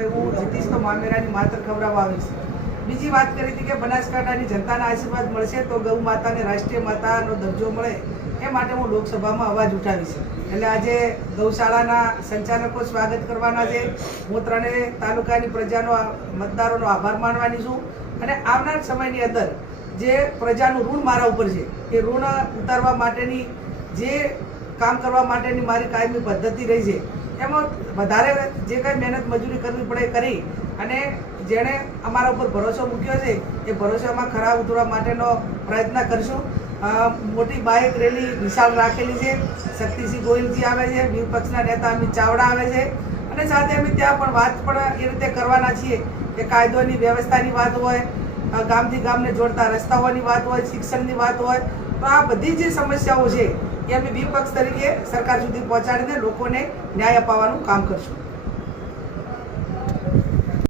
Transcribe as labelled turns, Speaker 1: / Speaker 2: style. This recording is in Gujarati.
Speaker 1: ભાઈ હું જીતીશ મામેરાની માતર ખવડાવવા આવીશ બીજી વાત કરી હતી કે બનાસકાંઠાની જનતાના આશીર્વાદ મળશે તો ગૌ માતાને રાષ્ટ્રીય માતાનો દરજ્જો મળે એ માટે હું લોકસભામાં અવાજ ઉઠાવીશ એટલે આજે ગૌશાળાના સંચાલકો સ્વાગત કરવાના છે. હું ત્રણેય તાલુકાની પ્રજાનો મતદારોનો આભાર માનવાની છું. અને આવનાર સમયની અંદર જે પ્રજાનું ઋણ મારા ઉપર છે, એ ઋણ ઉતારવા માટેની જે કામ કરવા માટેની મારી કાયમી પદ્ધતિ રહી છે એમાં વધારે જે કંઈ મહેનત મજૂરી કરવી પડે કરી. અને જેણે અમારા ઉપર ભરોસો મૂક્યો છે, એ ભરોસામાં ખરા ઉતરવા માટેનો પ્રયત્ન કરશું. મોટી બાઇક રેલી વિશાળ રાખેલી છે. શક્તિસિંહ ગોહિલજી આવે છે, વિપક્ષના નેતા અમિત ચાવડા આવે છે. અને સાથે અમે ત્યાં પણ વાત પણ એ રીતે કરવાના છીએ કે કાયદોની વ્યવસ્થાની વાત હોય ગામથી ગામને જોડતા રસ્તાઓની વાત હોય, શિક્ષણની વાત હોય. તો આ બધી જે સમસ્યાઓ છે એ અમે વિપક્ષ તરીકે સરકાર સુધી પહોંચાડીને લોકોને ન્યાય અપાવવાનું કામ કરશું.